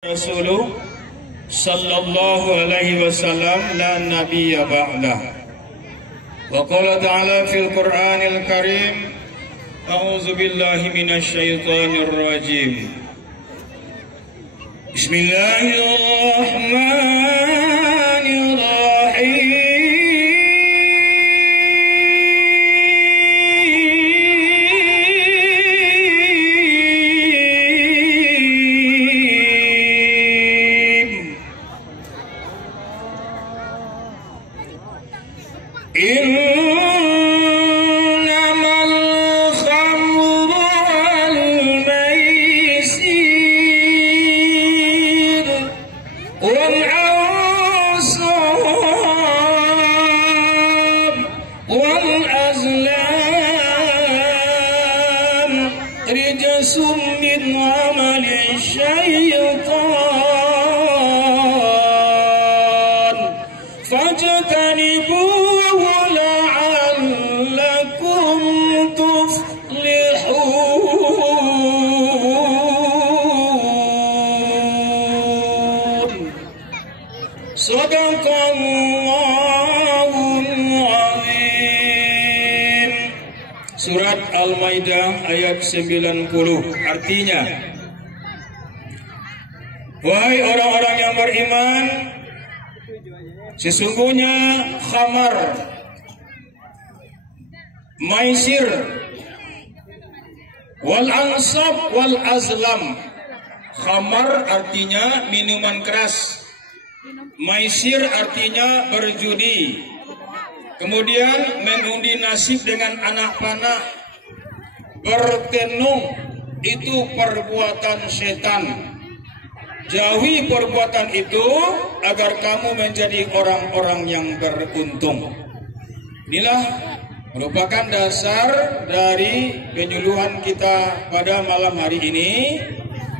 Rasulullah sallallahu alaihi wasallam la nabiyya ba'dah. Wa qala ta'ala fil Qur'anil Karim, a'udzu billahi minasy syaithanir rajim. Bismillahirrahmanirrahim. Innamal khamru wal maisir wal ansab wal azlam rijsum min amali syaitan fajtanibuhu Surat Al-Maidah ayat 90. Artinya, wahai orang-orang yang beriman, sesungguhnya khamar, maisir, wal ansab wal azlam. Khamar artinya minuman keras, maisir artinya berjudi, kemudian mengundi nasib dengan anak panah, bertenung, itu perbuatan setan. Jauhi perbuatan itu agar kamu menjadi orang-orang yang beruntung. Inilah merupakan dasar dari penyuluhan kita pada malam hari ini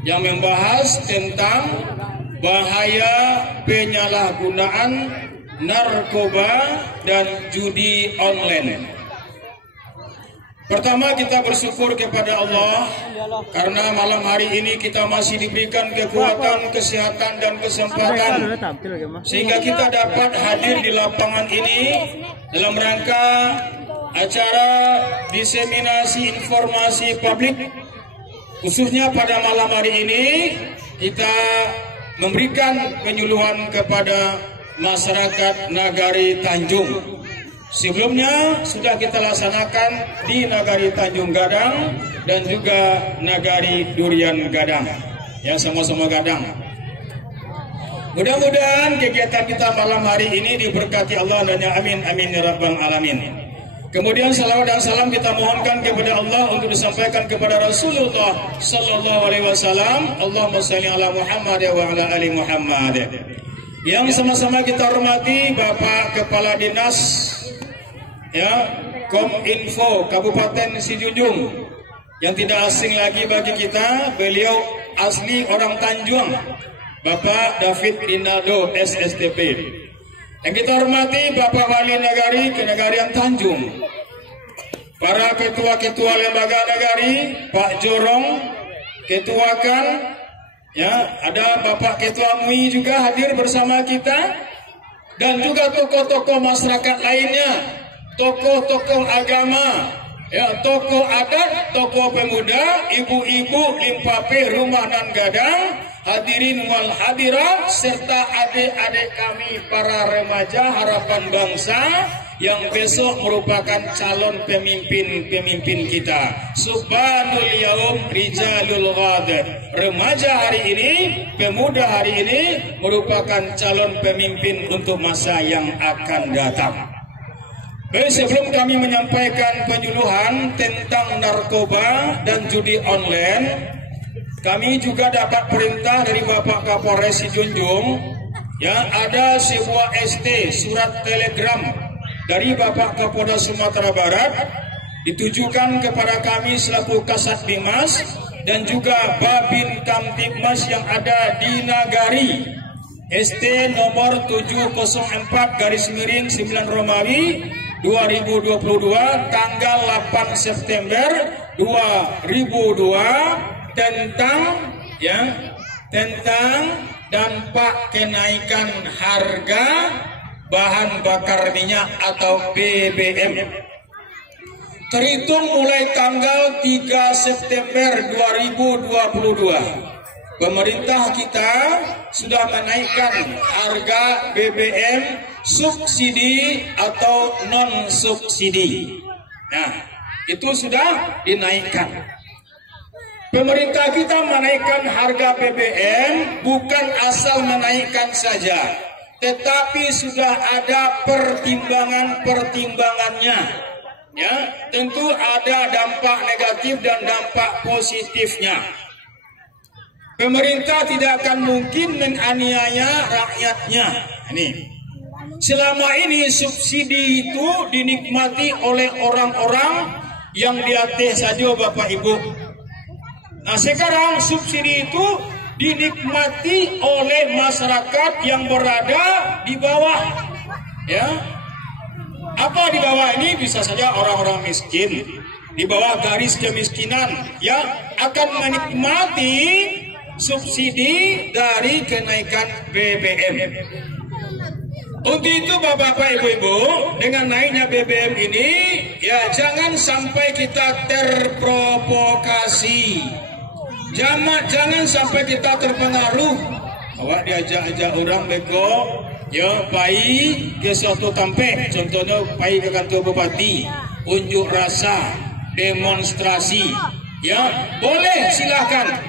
yang membahas tentang bahaya penyalahgunaan narkoba dan judi online. Pertama, kita bersyukur kepada Allah karena malam hari ini kita masih diberikan kekuatan, kesehatan dan kesempatan sehingga kita dapat hadir di lapangan ini dalam rangka acara diseminasi informasi publik. Khususnya pada malam hari ini kita memberikan penyuluhan kepada masyarakat Nagari Tanjung. Sebelumnya sudah kita laksanakan di Nagari Tanjung Gadang dan juga Nagari Durian Gadang, yang sama-sama Gadang. Mudah-mudahan kegiatan kita malam hari ini diberkati Allah dan ya amin amin ya rabbal alamin. Kemudian salawat dan salam kita mohonkan kepada Allah untuk disampaikan kepada Rasulullah sallallahu alaihi wasallam. Allahumma shalli ala Muhammad wa ala ali Muhammad. Yang sama-sama kita hormati Bapak Kepala Dinas Kominfo Kabupaten Sijunjung, yang tidak asing lagi bagi kita, beliau asli orang Tanjung, Bapak David Rinaldo SSTP. Yang kita hormati Bapak Wali Nagari Kenagarian Tanjung, para ketua-ketua lembaga nagari, Pak Jorong ketuakan, ada Bapak Ketua MUI juga hadir bersama kita, dan juga tokoh-tokoh masyarakat lainnya, tokoh-tokoh agama, tokoh adat, tokoh pemuda, ibu-ibu Limpape Rumah Nan Gadang, hadirin wal hadirat, serta adik-adik kami para remaja harapan bangsa yang besok merupakan calon pemimpin kita. Subhanul yaum rijalul ghadir. Remaja hari ini, pemuda hari ini merupakan calon pemimpin untuk masa yang akan datang. Baik, sebelum kami menyampaikan penyuluhan tentang narkoba dan judi online, kami juga dapat perintah dari Bapak Kapolres Sijunjung, ada sebuah ST, surat telegram dari Bapak Kapolda Sumatera Barat, ditujukan kepada kami selaku Kasat Bimas dan juga Babin Kamtibmas yang ada di Nagari. ST nomor 704/9 Romawi 2022 tanggal 8 September 2002 tentang tentang dampak kenaikan harga bahan bakar minyak atau BBM. Terhitung mulai tanggal 3 September 2022, pemerintah kita sudah menaikkan harga BBM subsidi atau non-subsidi. Nah, itu sudah dinaikkan. Pemerintah kita menaikkan harga BBM bukan asal menaikkan saja, tetapi sudah ada pertimbangannya. Ya, tentu ada dampak negatif dan dampak positifnya. Pemerintah tidak akan mungkin menganiaya rakyatnya. Ini. Selama ini subsidi itu dinikmati oleh orang-orang yang di atas saja, Bapak Ibu. Nah, sekarang subsidi itu dinikmati oleh masyarakat yang berada di bawah. Ya. Apa di bawah ini? Bisa saja orang-orang miskin di bawah garis kemiskinan yang akan menikmati subsidi dari kenaikan BBM. Untuk itu Bapak-Bapak, Ibu-Ibu, dengan naiknya BBM ini, ya jangan sampai kita terprovokasi. Jangan sampai kita terpengaruh. Awak diajak-ajak orang beko, ya pai ke suatu tempat, contohnya pai ke kantor bupati, unjuk rasa, demonstrasi, ya boleh silahkan.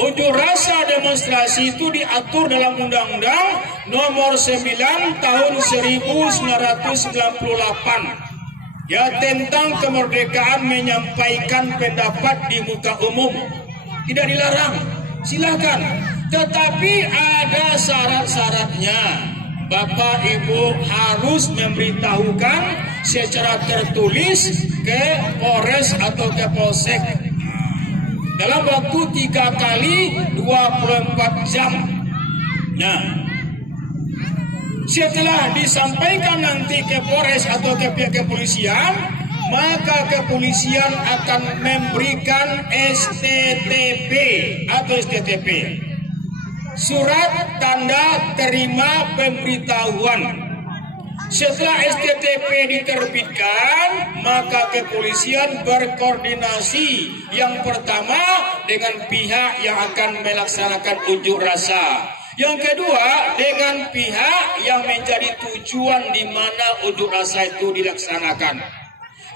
Unjuk rasa demonstrasi itu diatur dalam Undang-Undang Nomor 9 Tahun 1998, ya tentang kemerdekaan menyampaikan pendapat di muka umum. Tidak dilarang, silakan. Tetapi ada syarat-syaratnya. Bapak Ibu harus memberitahukan secara tertulis ke Polres atau ke Polsek dalam waktu 3 kali 24 jam. Nah, setelah disampaikan nanti ke Polres atau ke pihak kepolisian, maka kepolisian akan memberikan STTP atau STTP, surat tanda terima pemberitahuan. Setelah STTP diterbitkan, maka kepolisian berkoordinasi yang pertama dengan pihak yang akan melaksanakan unjuk rasa. Yang kedua dengan pihak yang menjadi tujuan di mana unjuk rasa itu dilaksanakan.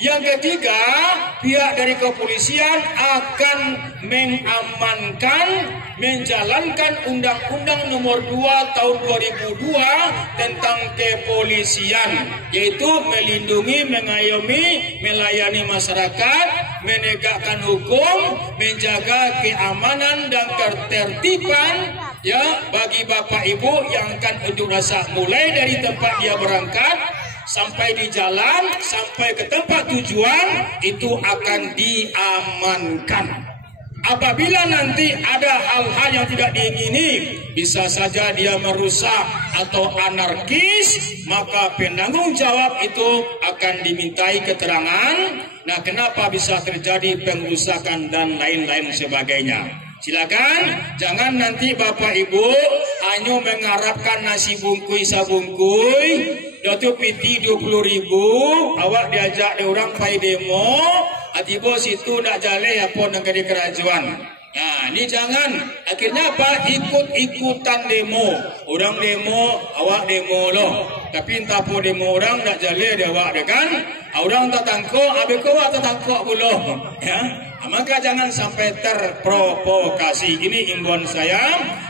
Yang ketiga, pihak dari kepolisian akan mengamankan, menjalankan Undang-Undang Nomor 2 Tahun 2002 tentang kepolisian, yaitu melindungi, mengayomi, melayani masyarakat, menegakkan hukum, menjaga keamanan dan ketertiban, ya bagi Bapak Ibu yang akan unjuk rasa, mulai dari tempat dia berangkat sampai di jalan, sampai ke tempat tujuan, itu akan diamankan. Apabila nanti ada hal-hal yang tidak diingini, bisa saja dia merusak atau anarkis, maka penanggung jawab itu akan dimintai keterangan. Nah, kenapa bisa terjadi pengrusakan dan lain-lain sebagainya. Silakan, jangan nanti Bapak Ibu hanya mengharapkan nasi bungkui sabungkui, Datuk PT 20.000, awak diajak orang pai demo, atibo situ nak jale apa negeri kerajaan. Nah, ini jangan. Akhirnya apa? Ikut-ikutan demo. Orang demo, awak demo loh. Tapi entah apa demo orang nak jale dia awak dia kan. Orang tak tangkok, abis kau tak tangkok pula. Ya. Maka jangan sampai terprovokasi. Ini imbauan saya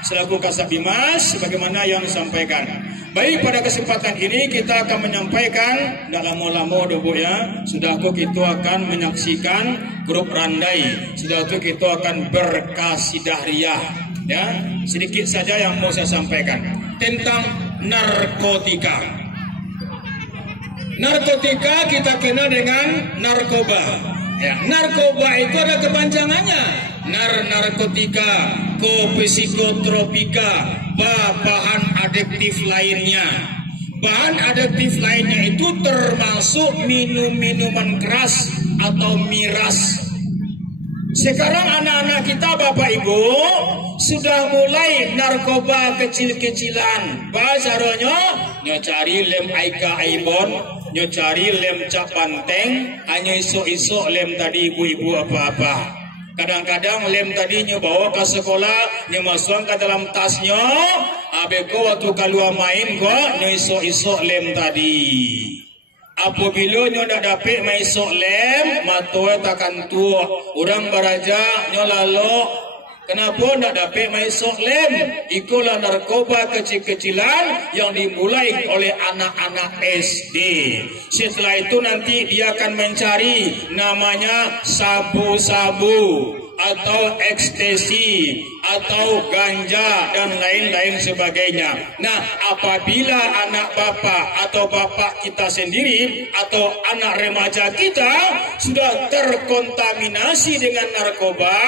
selaku Kasat Bimas sebagaimana yang disampaikan. Baik, pada kesempatan ini kita akan menyampaikan, tidak lama-lama dobo ya, sudah kita akan menyaksikan grup Randai, sudah kita akan berkasidah-riah. Ya, sedikit saja yang mau saya sampaikan tentang narkotika. Narkotika kita kenal dengan narkoba. Ya, narkoba itu ada kepanjangannya. Narkotika, psikotropika, bahan adiktif lainnya. Bahan adiktif lainnya itu termasuk minum-minuman keras atau miras. Sekarang anak-anak kita Bapak Ibu sudah mulai narkoba kecil-kecilan. Bahasanya nyo cari lem aika aibon, nyo cari lem cap banteng, hanya iso-iso lem tadi ibu-ibu apa-apa. Kadang-kadang lem tadi nyo bawa ke sekolah, nyo masukkan ke dalam tasnya, abeko waktu keluar main kok nyo iso-iso lem tadi. Apabila nyo dah dapat maisok lem, matoe takkan tua. Orang baraja nyo lalu, kenapa nak dapat maisok lem? Ikulah narkoba kecil-kecilan yang dimulai oleh anak-anak SD. Setelah itu nanti dia akan mencari namanya sabu-sabu atau ekstasi atau ganja dan lain-lain sebagainya. Nah, apabila anak bapak atau bapak kita sendiri atau anak remaja kita sudah terkontaminasi dengan narkoba,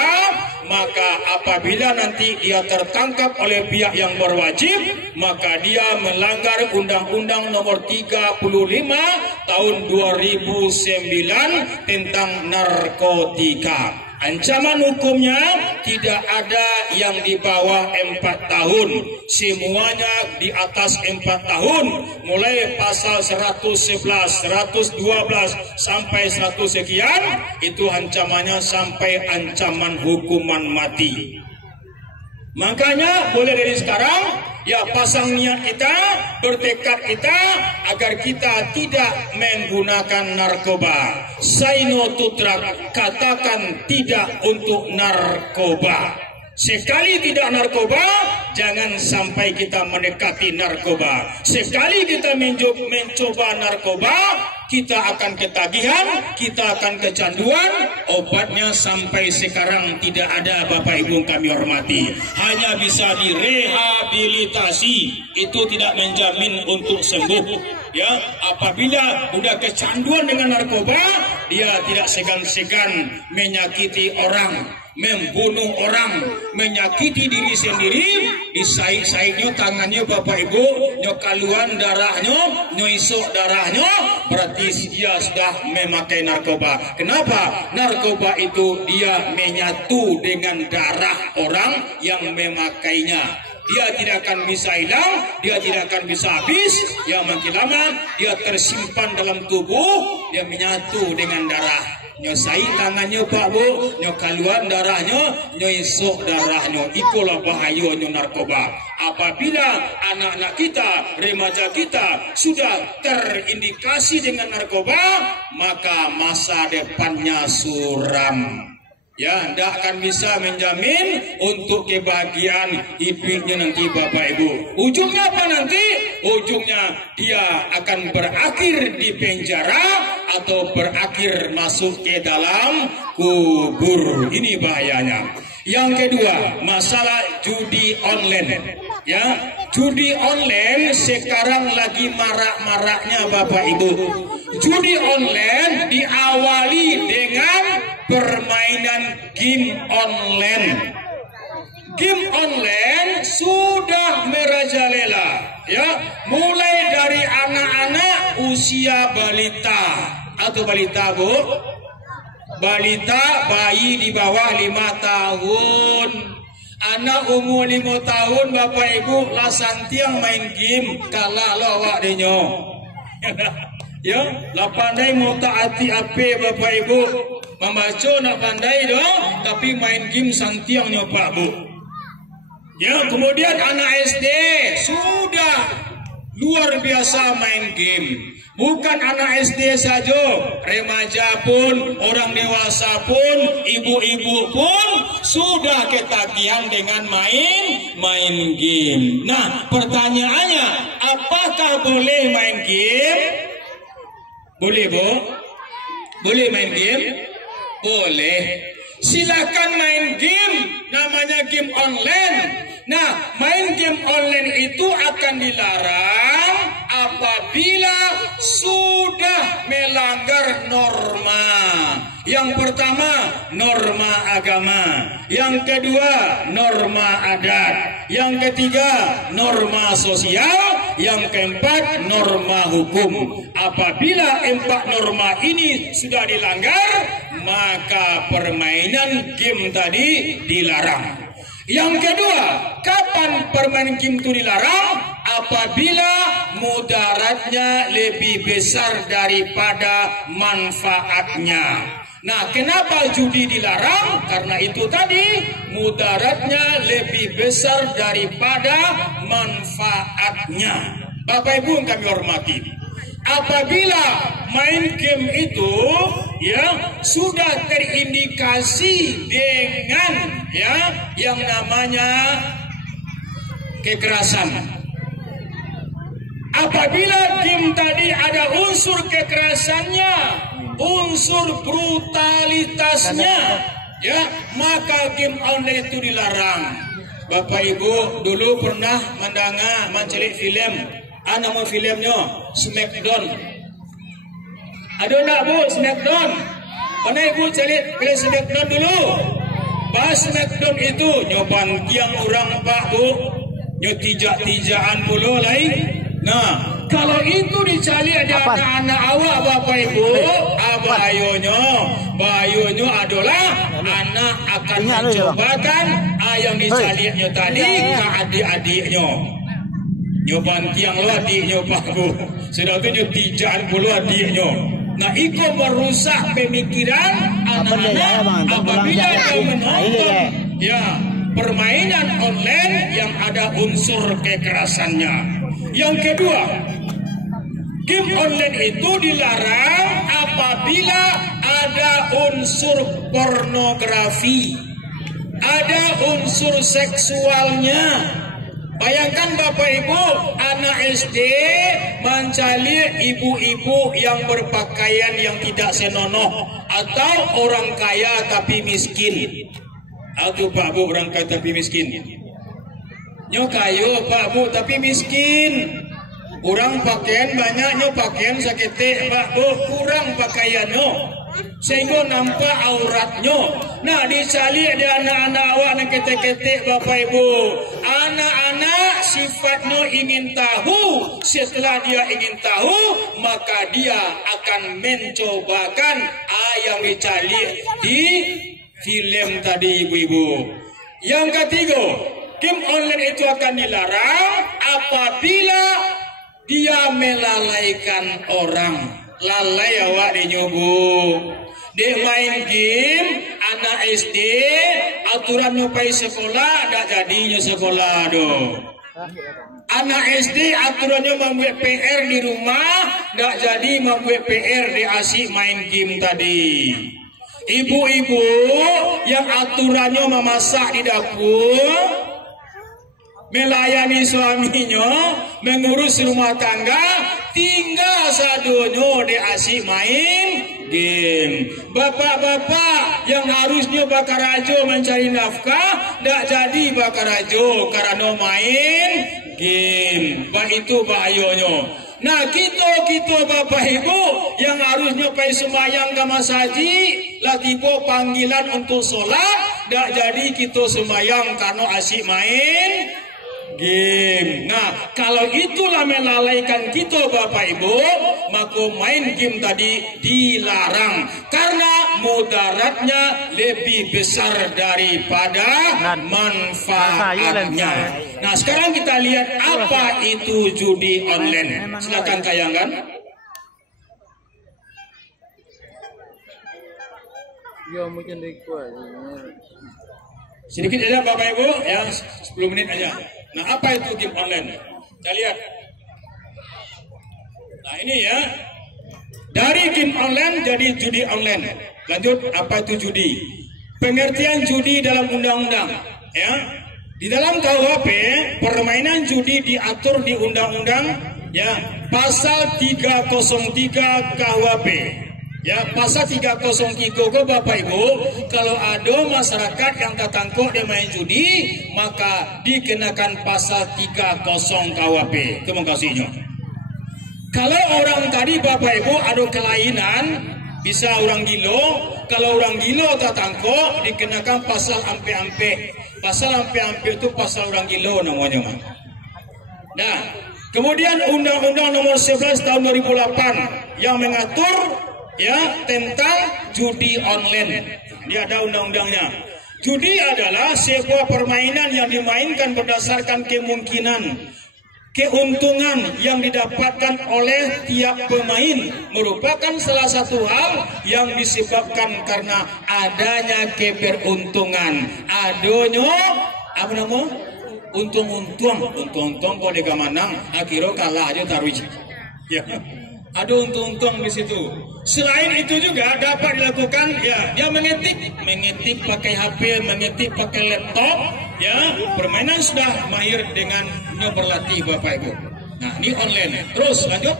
maka apabila nanti dia tertangkap oleh pihak yang berwajib, maka dia melanggar Undang-Undang Nomor 35 tahun 2009 tentang narkotika. Ancaman hukumnya tidak ada yang di bawah 4 tahun, semuanya di atas 4 tahun, mulai pasal 111, 112 sampai 100 sekian, itu ancamannya sampai ancaman hukuman mati. Makanya boleh dari sekarang ya pasang niat kita, bertekad kita agar kita tidak menggunakan narkoba. Say no to drug, katakan tidak untuk narkoba. Sekali tidak narkoba, jangan sampai kita mendekati narkoba. Sekali kita mencoba narkoba, kita akan ketagihan, kita akan kecanduan. Obatnya sampai sekarang tidak ada, Bapak Ibu kami hormati. Hanya bisa direhabilitasi, itu tidak menjamin untuk sembuh. Ya, apabila sudah kecanduan dengan narkoba, dia tidak segan-segan menyakiti orang, membunuh orang, menyakiti diri sendiri. Disaik-saiknya tangannya Bapak Ibu, nyo kaluan darahnya, nyo isok darahnya, berarti dia sudah memakai narkoba. Kenapa? Narkoba itu dia menyatu dengan darah orang yang memakainya. Dia tidak akan bisa hilang, dia tidak akan bisa habis. Yang makin lama dia tersimpan dalam tubuh, dia menyatu dengan darah. Nyosai tangannya Pak Bu, nyo kaluan darahnya, nyo isok darahnya. Itulah bahayanya narkoba. Apabila anak-anak kita, remaja kita sudah terindikasi dengan narkoba, maka masa depannya suram. Ya, tidak akan bisa menjamin untuk kebahagiaan hidupnya nanti Bapak Ibu. Ujungnya apa nanti? Ujungnya dia akan berakhir di penjara atau berakhir masuk ke dalam kubur. Ini bahayanya. Yang kedua, masalah judi online. Ya, judi online sekarang lagi marak-maraknya Bapak Ibu. Judi online diawali dengan permainan game online. Game online sudah merajalela, ya, mulai dari anak-anak usia balita atau balita Bu, balita bayi di bawah 5 tahun. Anak umur 5 tahun Bapak Ibu lah santiang main game kalah lo awak denyo. Ya, lah pandai mau taati ape Bapak Ibu. Membaca nak pandai dong, tapi main game santiangnya Pak Bu. Ya, kemudian anak SD sudah luar biasa main game. Bukan anak SD saja, remaja pun, orang dewasa pun, ibu-ibu pun sudah ketagihan dengan main game. Nah, pertanyaannya, apakah boleh main game? Boleh Bu? Boleh main game? Boleh. Silakan main game, namanya game online. Nah, main game online itu akan dilarang apabila sudah melanggar norma. Yang pertama, norma agama. Yang kedua, norma adat. Yang ketiga, norma sosial. Yang keempat, norma hukum. Apabila 4 norma ini sudah dilanggar, maka permainan game tadi dilarang. Yang kedua, kapan permainan game itu dilarang? Apabila mudaratnya lebih besar daripada manfaatnya. Nah, kenapa judi dilarang? Karena itu tadi, mudaratnya lebih besar daripada manfaatnya. Bapak Ibu yang kami hormati, apabila main game itu ya sudah terindikasi dengan ya yang namanya kekerasan. Apabila game tadi ada unsur kekerasannya, unsur brutalitasnya, ya maka game online itu dilarang. Bapak Ibu dulu pernah mencelik film, nama filmnya Smackdown. Ada enggak Bu Smackdown? Pernah Ibu celik film Smackdown dulu? Bahas Smackdown itu nyoban tiang orang Pak Bu, nyotijak-tijaan pula lain. Nah, kalau itu dicari ada anak-anak awak Bapak Ibu, bayonyo adalah anak akan mencobakan yang dicarinya tadi ke adik-adiknya. Nyoban tiang lo adiknya Pak Bu, sudah itu nyotijaan pula adiknya. Nah, itu merusak pemikiran anak-anak apabila dia menonton ya permainan online yang ada unsur kekerasannya. Yang kedua, game online itu dilarang apabila ada unsur pornografi, ada unsur seksualnya. Bayangkan Bapak Ibu, anak SD mencari ibu-ibu yang berpakaian yang tidak senonoh, atau orang kaya tapi miskin. Atau Pak Bu, orang kaya tapi miskin. Nyo kayo Pak Bu tapi miskin. Kurang pakaian banyak, nyo pakaian sakete Pak Bu, kurang pakaiannya sehingga nampak auratnya. Nah, dicari ada anak-anak awak yang ketek-ketek Bapak Ibu. Anak-anak sifatnya ingin tahu. Setelah dia ingin tahu, maka dia akan mencobakan yang dicari di film tadi Ibu-ibu. Yang ketiga, game online itu akan dilarang apabila dia melalaikan orang. Lalai awak di nyobu. Dia main game, anak SD, aturan nyupai sekolah, tak jadinya sekolah do. Anak SD aturannya membuat PR di rumah, tak jadi membuat PR di asik main game tadi. Ibu-ibu yang aturannya memasak di dapur, melayani suaminya, mengurus rumah tangga, tinggal sadonyo di asik main game. Bapak-bapak yang harusnya bakar ajo mencari nafkah, tidak jadi bakar ajo karena main game. Itu bahayanya. Nah, kita Bapak Ibu yang harusnya pai sembahyang ke masaji, latipo panggilan untuk sholat, tidak jadi kita sembahyang karena asik main game. Nah, kalau itulah melalaikan kita Bapak Ibu, maka main game tadi dilarang karena mudaratnya lebih besar daripada manfaatnya. Nah, sekarang kita lihat apa itu judi online. Silakan tayangkan. Sedikit aja Bapak Ibu, ya 10 menit aja. Nah, apa itu game online? Kita lihat. Nah, ini ya. Dari game online jadi judi online. Lanjut, apa itu judi? Pengertian judi dalam undang-undang, ya. Di dalam KUHP, permainan judi diatur di undang-undang, ya, pasal 303 KUHP. Ya, pasal 303 ke Bapak Ibu, kalau ada masyarakat yang tertangkap dia main judi, maka dikenakan pasal 30 KUHP. Terima kasihnya. Kalau orang tadi Bapak Ibu ada kelainan, bisa orang gilo, kalau orang gilo tertangkap dikenakan pasal ampe-ampe. Pasal ampe-ampe itu pasal orang gilo namanya. Nah, Kemudian Undang-Undang Nomor 11 Tahun 2008 yang mengatur ya tentang judi online. Ini ada undang-undangnya. Judi adalah sebuah permainan yang dimainkan berdasarkan kemungkinan keuntungan yang didapatkan oleh tiap pemain, merupakan salah satu hal yang disebabkan karena adanya keberuntungan. Adonyo apa nama? Untung-untung kok dega manang, akhirnya kalah aja taruh. Ya. Ada untung-untung di situ. Selain itu juga dapat dilakukan ya dia mengetik pakai HP, mengetik pakai laptop, ya permainan sudah mahir dengan berlatih Bapak Ibu. Nah ini online. Terus lanjut.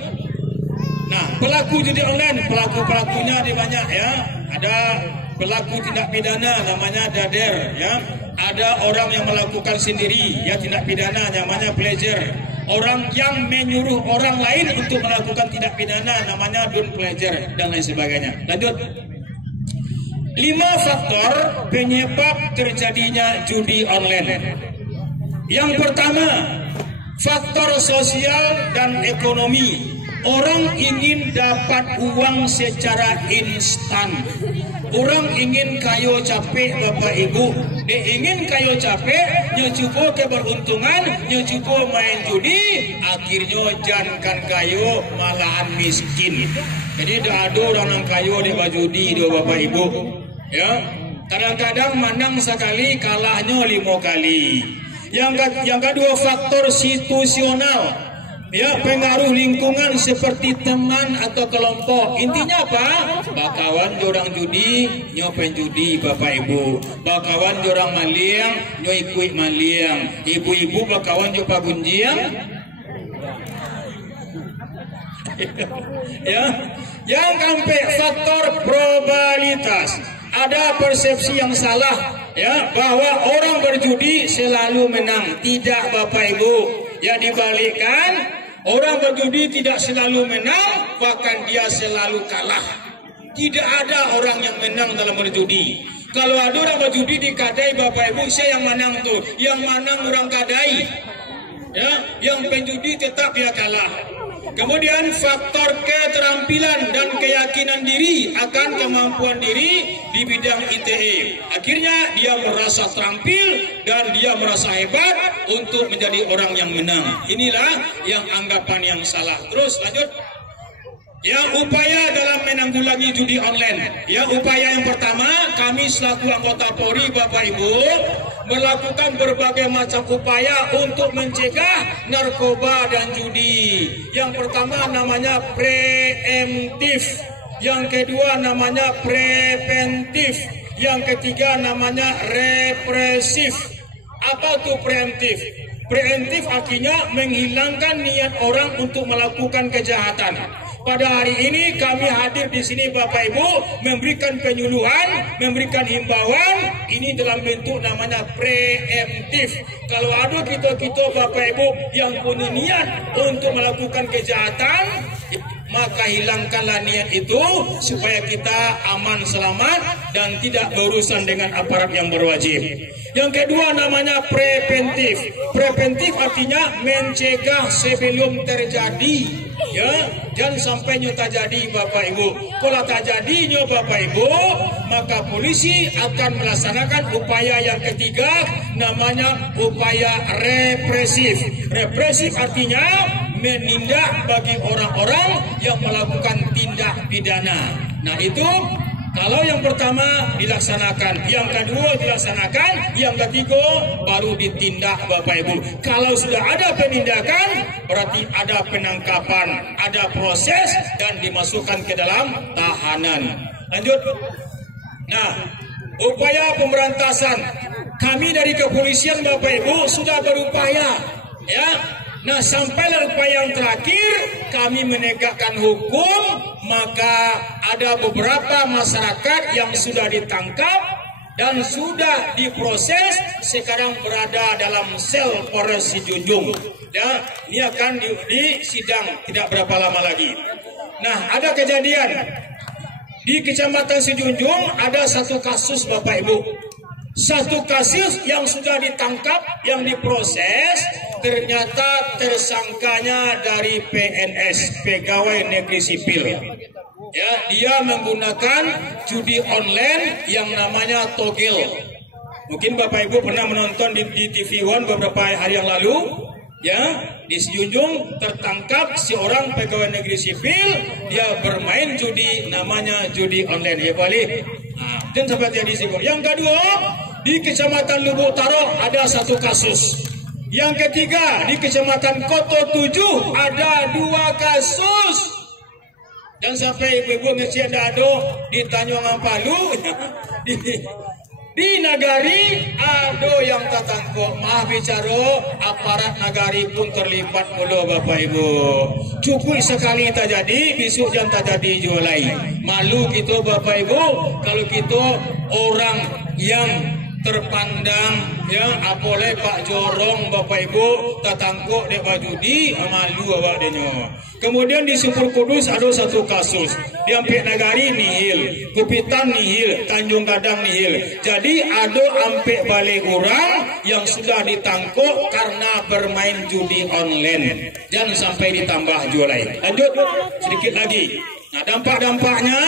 Nah pelaku judi online, pelakunya ada banyak ya. Ada pelaku tindak pidana namanya dader ya. Ada orang yang melakukan sendiri ya tindak pidana namanya pleasure. Orang yang menyuruh orang lain untuk melakukan tindak pidana namanya down pleasure dan lain sebagainya. Lanjut. 5 faktor penyebab terjadinya judi online. Yang pertama, faktor sosial dan ekonomi. Orang ingin dapat uang secara instan. Orang ingin kayo capek Bapak Ibu. Dia ingin kayo capek, nyocupo keberuntungan, nyocupo main judi, akhirnya jangan kayo malahan miskin. Jadi ada orang yang kayo di judi do Bapak Ibu. Ya, kadang-kadang menang sekali, kalahnya 5 kali. Yang kedua faktor situasional. Ya, pengaruh lingkungan seperti teman atau kelompok. Intinya apa? Bakawan jorang judi, nyopen judi Bapak Ibu. Bakawan jorang maliang, nyo ikut maliang. Ibu-ibu bakawan jo pagunjiang. Ya. Yang keempat, faktor probabilitas. Ada persepsi yang salah ya bahwa orang berjudi selalu menang. Tidak Bapak Ibu. Ya dibalikkan, orang berjudi tidak selalu menang, bahkan dia selalu kalah. Tidak ada orang yang menang dalam berjudi. Kalau ada orang berjudi dikadai Bapak Ibu, saya yang menang tuh, yang menang orang kadai. Ya, yang penjudi tetap dia kalah. Kemudian faktor keterampilan dan keyakinan diri akan kemampuan diri di bidang ITE. Akhirnya dia merasa terampil dan dia merasa hebat untuk menjadi orang yang menang. Inilah yang anggapan yang salah. Terus lanjut. Ya, upaya dalam menanggulangi judi online. Ya, upaya yang pertama, kami selaku anggota Polri Bapak Ibu melakukan berbagai macam upaya untuk mencegah narkoba dan judi. Yang pertama namanya preemptif, yang kedua namanya preventif, yang ketiga namanya represif. Apa itu preemptif? Preemptif artinya menghilangkan niat orang untuk melakukan kejahatan. Pada hari ini kami hadir di sini Bapak Ibu memberikan penyuluhan, memberikan himbauan. Ini dalam bentuk namanya preemptif. Kalau ada kita Bapak Ibu yang punya niat untuk melakukan kejahatan, maka hilangkanlah niat itu supaya kita aman selamat dan tidak berurusan dengan aparat yang berwajib. Yang kedua namanya preventif. Preventif artinya mencegah sebelum terjadi. Ya, jangan sampai nyo terjadi Bapak Ibu. Kalau terjadi nyo Bapak Ibu, maka polisi akan melaksanakan upaya yang ketiga namanya upaya represif. Represif artinya menindak bagi orang-orang yang melakukan tindak pidana. Nah itu kalau yang pertama dilaksanakan, yang kedua dilaksanakan, yang ketiga baru ditindak Bapak Ibu. Kalau sudah ada penindakan, berarti ada penangkapan, ada proses dan dimasukkan ke dalam tahanan. Lanjut. Nah, upaya pemberantasan. Kami dari kepolisian Bapak Ibu sudah berupaya, ya. Nah, sampailah upaya yang terakhir, kami menegakkan hukum, maka ada beberapa masyarakat yang sudah ditangkap dan sudah diproses, sekarang berada dalam sel Polres Sijunjung. Ya, ini akan di sidang tidak berapa lama lagi. Nah, ada kejadian di Kecamatan Sijunjung, ada satu kasus Bapak Ibu. Satu kasus yang sudah ditangkap, yang diproses, ternyata tersangkanya dari PNS, pegawai negeri sipil. Ya, dia menggunakan judi online yang namanya togel. Mungkin Bapak Ibu pernah menonton di TV One beberapa hari yang lalu. Ya, di Sijunjung tertangkap seorang pegawai negeri sipil, dia bermain judi namanya judi online. Ya balik. Dan sampai jadi sibuk. Yang kedua, di Kecamatan Lubuk Taro ada satu kasus. Yang ketiga, di Kecamatan Koto 7 ada 2 kasus. Dan sampai ibu-ibu ngecek dado di Tanjung Ampalu, di Nagari ada yang tatangkok. Maaf bicara, aparat Nagari pun terlibat mulu Bapak Ibu. Cukup sekali terjadi, besok jangan terjadi juga lain. Malu kita Bapak Ibu kalau kita orang yang terpandang ya, apalagi Pak Jorong Bapak Ibu tatangkok dek bajudi, malu awak denyo. Kemudian di Super Kudus ada satu kasus, di Ampek Nagari nihil, Kupitan nihil, Tanjung Gadang nihil. Jadi ada Ampek balik orang yang sudah ditangkap karena bermain judi online. Jangan sampai ditambah jualai. Lanjut sedikit lagi. Nah, dampak-dampaknya,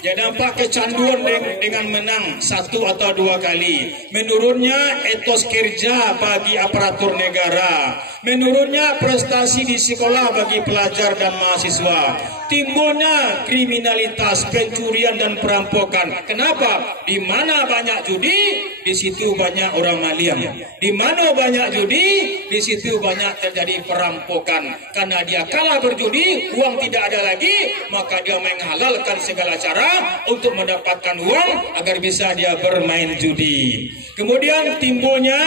ya dampak kecanduan dengan menang 1 atau 2 kali. Menurunnya etos kerja bagi aparatur negara. Menurunnya prestasi di sekolah bagi pelajar dan mahasiswa. Timbulnya kriminalitas, pencurian dan perampokan. Kenapa? Di mana banyak judi, di situ banyak orang maliang. Di mana banyak judi, di situ banyak terjadi perampokan. Karena dia kalah berjudi, uang tidak ada lagi, maka dia menghalalkan segala cara untuk mendapatkan uang agar bisa dia bermain judi. Kemudian timbulnya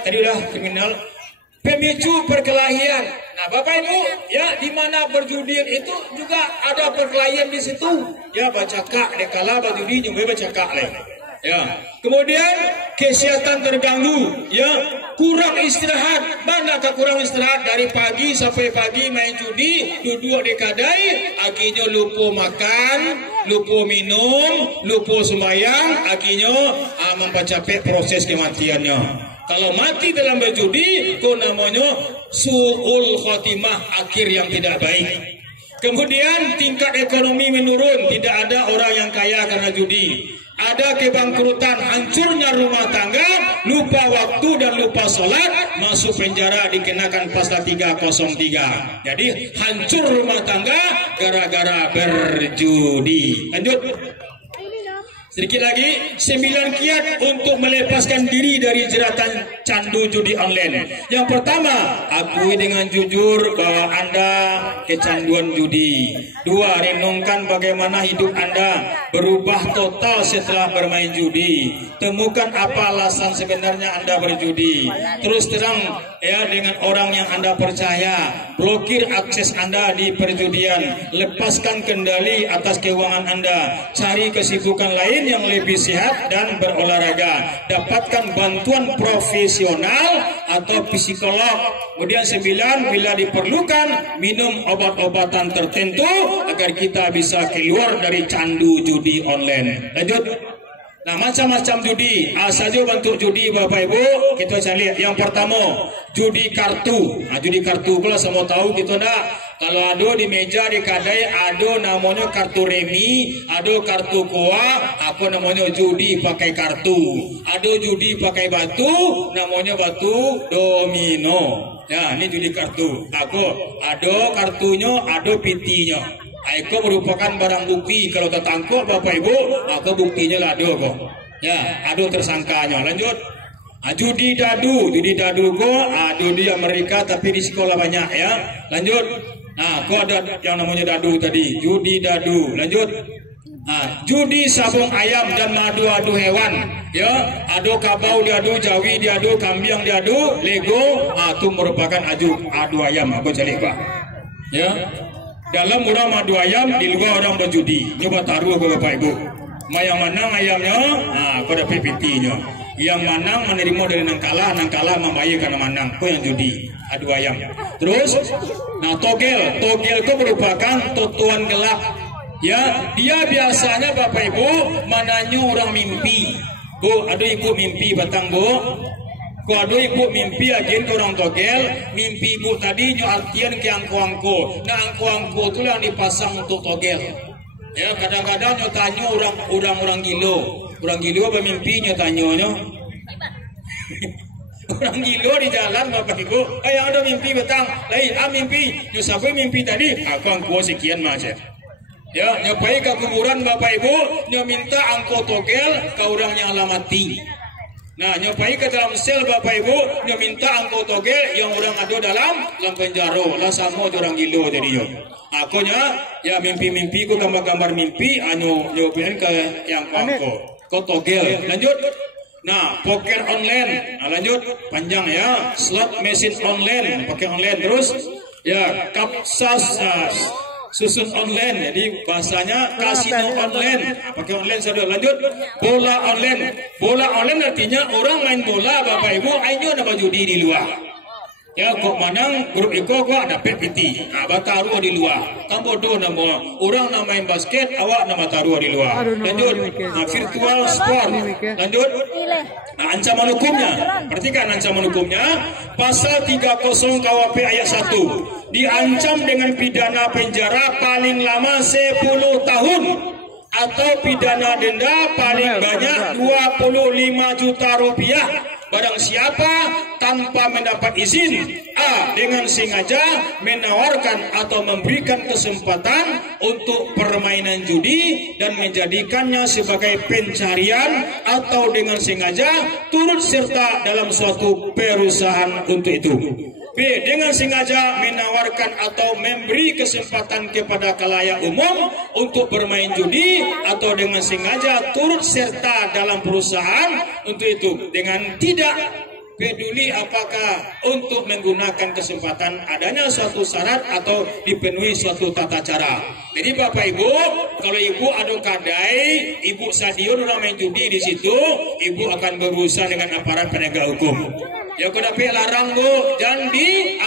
tadi udah kriminal, pemicu perkelahian. Nah, Bapak Ibu, ya di mana berjudi itu juga ada perkelahian di situ. Ya baca kak dekala berjudi jumbe baca kak leh. Ya. Kemudian kesehatan terganggu, ya kurang istirahat. Mana kurang istirahat dari pagi sampai pagi main judi, duduk di kadai, akhirnya lupa makan, lupa minum, lupa sembahyang, akhirnya mempercapai proses kematiannya. Kalau mati dalam berjudi, itu namanya su'ul khotimah, akhir yang tidak baik. Kemudian tingkat ekonomi menurun, tidak ada orang yang kaya karena judi. Ada kebangkrutan, hancurnya rumah tangga, lupa waktu dan lupa sholat, masuk penjara dikenakan pasal 303. Jadi hancur rumah tangga gara-gara berjudi. Lanjut. Sedikit lagi, 9 kiat untuk melepaskan diri dari jeratan candu judi online. Yang pertama, akui dengan jujur bahwa Anda kecanduan judi. 2, renungkan bagaimana hidup Anda berubah total setelah bermain judi. Temukan apa alasan sebenarnya Anda berjudi. Terus terang ya dengan orang yang Anda percaya. Blokir akses Anda di perjudian. Lepaskan kendali atas keuangan Anda. Cari kesibukan lain yang lebih sehat dan berolahraga. Dapatkan bantuan profesional atau psikolog. Kemudian 9, bila diperlukan minum obat-obatan tertentu agar kita bisa keluar dari candu judi online. Lanjut. Nah, macam-macam judi, saja bentuk judi Bapak Ibu kita cari. Yang pertama, judi kartu. Nah, judi kartu kalau semua tahu gitu enggak? Kalau ada di meja di kadai ada namanya kartu remi, ada kartu koa, apa namanya judi pakai kartu. Ada judi pakai batu, namanya batu domino. Ya, ini judi kartu. Aku ada kartunya, ada pitinya. Aku merupakan barang bukti kalau tertangkap Bapak Ibu, aku buktinya lah ada kok. Ya, ada tersangkanya. Lanjut. Judi dadu kok, judi Amerika tapi di sekolah banyak ya. Lanjut. Nah, kok ada yang namanya dadu tadi, judi dadu. Lanjut. Judi sabung ayam dan madu-adu hewan. Ya, adu kabau diadu, jawi diadu, kambing diadu, lego, itu merupakan adu ayam. Aku cari Pak. Ya. Dalam orang madu ayam, di luar orang berjudi. Coba taruh ke Bapak Ibu. Yang menang ayamnya, kau dapat pitinya. Yang menang menerima dari nangkala membayar karena menang. Kau yang judi, adu ayam. Terus, togel itu merupakan tutuan gelap. Ya, dia biasanya Bapak Ibu menanyu orang mimpi. Bu, aduh ibu mimpi batang Bu. Kuado ibu mimpi agen orang togel, mimpi ibu tadi nyo artian ke angko-angko. Nah angko-angko itu yang dipasang untuk togel. Ya kadang-kadang nyo tanya orang gilo apa mimpi nyo tanya nyo. Orang gilo di jalan bapak ibu, yang ada mimpi betang, lain mimpi, nyo sampai mimpi tadi, angko sekian macam. Ya nyopai ke kuburan bapak ibu, nyo minta angko togel ke orang yang lamati. Nah, nyopai ke dalam sel bapak ibu, nyo minta angko togel yang orang ada dalam penjara, lah sama orang gilo jadi yo. Akunya ya mimpi-mimpi ku gambar-gambar mimpi, nyobain ke yang angko, ke togel. Lanjut. Nah, poker online, lanjut panjang ya, slot machine online, pakai online terus, ya kapsas. Susun online, jadi bahasanya kasino online, pakai online sudah. Lanjut bola online artinya orang main bola bapak ibu, ayo nama judi di luar. Ya kok manang grup iko kok ada PPT, bataruh di luar. Kamu do nama orang nama main basket, awak nama taruh di luar. Lanjut virtual sport. Lanjut ancaman hukumnya. Perhatikan ancaman hukumnya pasal 30 KUHP ayat 1. Diancam dengan pidana penjara paling lama 10 tahun atau pidana denda paling banyak 25 juta rupiah barang siapa tanpa mendapat izin dengan sengaja menawarkan atau memberikan kesempatan untuk permainan judi dan menjadikannya sebagai pencarian atau dengan sengaja turut serta dalam suatu perusahaan untuk itu. B. Dengan sengaja menawarkan atau memberi kesempatan kepada khalayak umum untuk bermain judi atau dengan sengaja turut serta dalam perusahaan untuk itu dengan tidak peduli apakah untuk menggunakan kesempatan adanya suatu syarat atau dipenuhi suatu tata cara. Jadi Bapak Ibu, kalau Ibu ada kadai, Ibu stadion orang main judi di situ, Ibu akan berurusan dengan aparat penegak hukum. Ya kena larang bu, jangan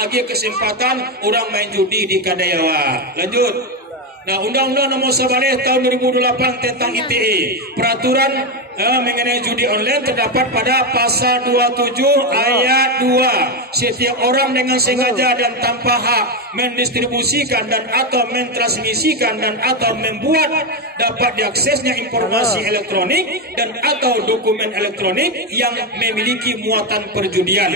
agi kesempatan orang main judi di Kadayawa. Lanjut. Nah, Undang-Undang Nomor 11 Tahun 2008 tentang ITE, peraturan mengenai judi online terdapat pada pasal 27 ayat 2. Setiap orang dengan sengaja dan tanpa hak mendistribusikan dan atau mentransmisikan dan atau membuat dapat diaksesnya informasi elektronik dan atau dokumen elektronik yang memiliki muatan perjudian.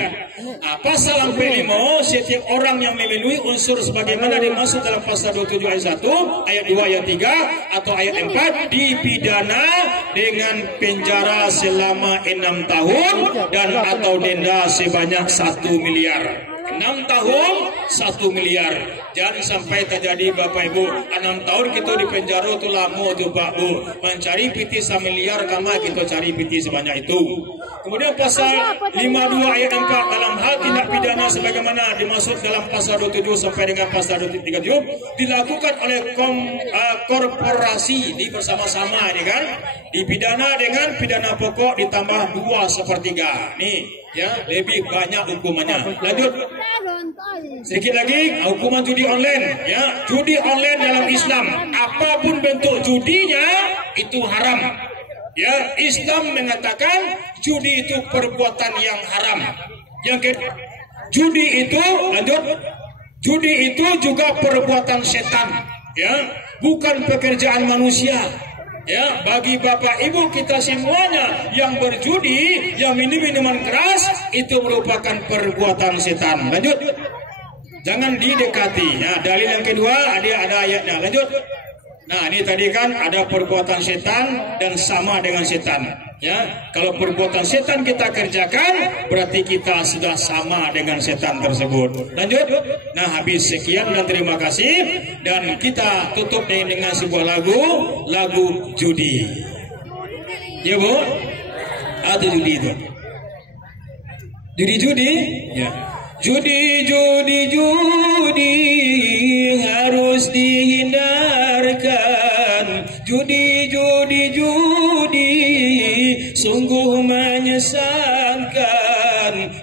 Pasal 45, setiap orang yang memenuhi unsur sebagaimana dimaksud dalam pasal 27 ayat 1, ayat 2, ayat 3 atau ayat 4 dipidana dengan penjara selama 6 tahun dan atau denda sebanyak 1 miliar. 6 tahun 1 miliar. Jangan sampai terjadi Bapak Ibu 6 tahun kita di penjara itu lama tuh Pak Bu. Mencari piti 1 miliar kama kita cari piti sebanyak itu. Kemudian pasal 52 ayat 4 dalam hal tindak pidana sebagaimana dimaksud dalam pasal 27 sampai dengan pasal 37 dilakukan oleh korporasi di bersama-sama ini kan dipidana dengan pidana pokok ditambah 2/3. Nih ya lebih banyak hukumannya. Lanjut sedikit lagi hukuman judi online ya. Judi online dalam Islam apapun bentuk judinya itu haram. Ya, Islam mengatakan judi itu perbuatan yang haram. Yang kedua, judi itu lanjut, judi itu juga perbuatan setan. Ya, bukan pekerjaan manusia. Ya, bagi Bapak Ibu kita semuanya yang berjudi, yang minum minuman keras itu merupakan perbuatan setan. Lanjut, jangan didekati. Ya, dalil yang kedua ada ayatnya. Lanjut. Nah, ini tadi kan ada perbuatan setan dan sama dengan setan. Ya, kalau perbuatan setan kita kerjakan, berarti kita sudah sama dengan setan tersebut. Lanjut. Nah, habis sekian dan terima kasih. Dan kita tutup dengan sebuah lagu judi. Ya Bu? Atau judi itu? Judi? Ya. Judi harus dihindarkan. Judi sungguh menyesalkan.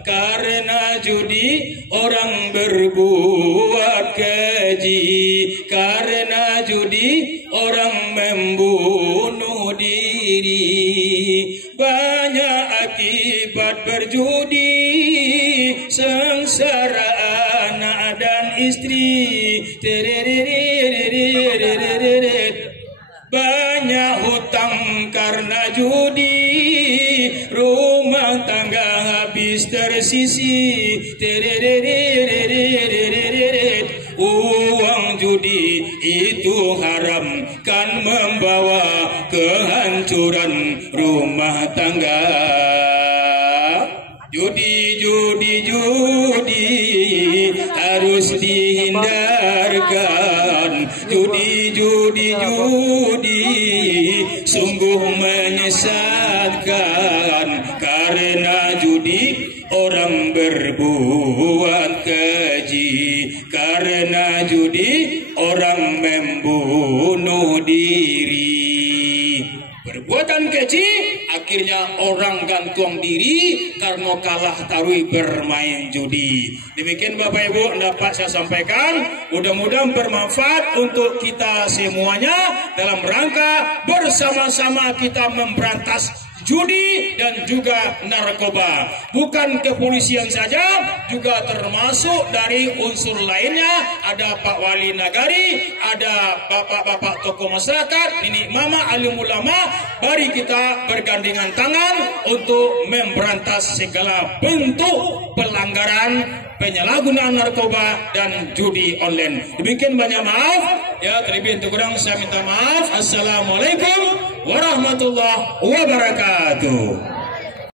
Karena judi orang berbuat keji. Karena judi orang membunuh diri. Banyak akibat berjudi istri. Banyak hutang karena judi, rumah tangga habis tersisi. Uang judi itu haram, kan membawa kehancuran rumah tangga. Judi harus dihindarkan. Judi sungguh menyesatkan. Karena judi orang berbuat keji. Karena judi orang membunuh diri. Perbuatan keji akhirnya orang gantung diri karena kalah taruh bermain judi. Demikian Bapak Ibu dapat saya sampaikan. Mudah-mudahan bermanfaat untuk kita semuanya dalam rangka bersama-sama kita memberantas judi dan juga narkoba. Bukan kepolisian saja, juga termasuk dari unsur lainnya. Ada Pak Wali Nagari, ada bapak-bapak tokoh masyarakat, nenek mama, alim ulama. Mari kita bergandengan tangan untuk memberantas segala bentuk pelanggaran, penyalahgunaan narkoba dan judi online. Demikian, banyak maaf. Ya, terlebih untuk kurang saya minta maaf. Assalamualaikum warahmatullahi wabarakatuh.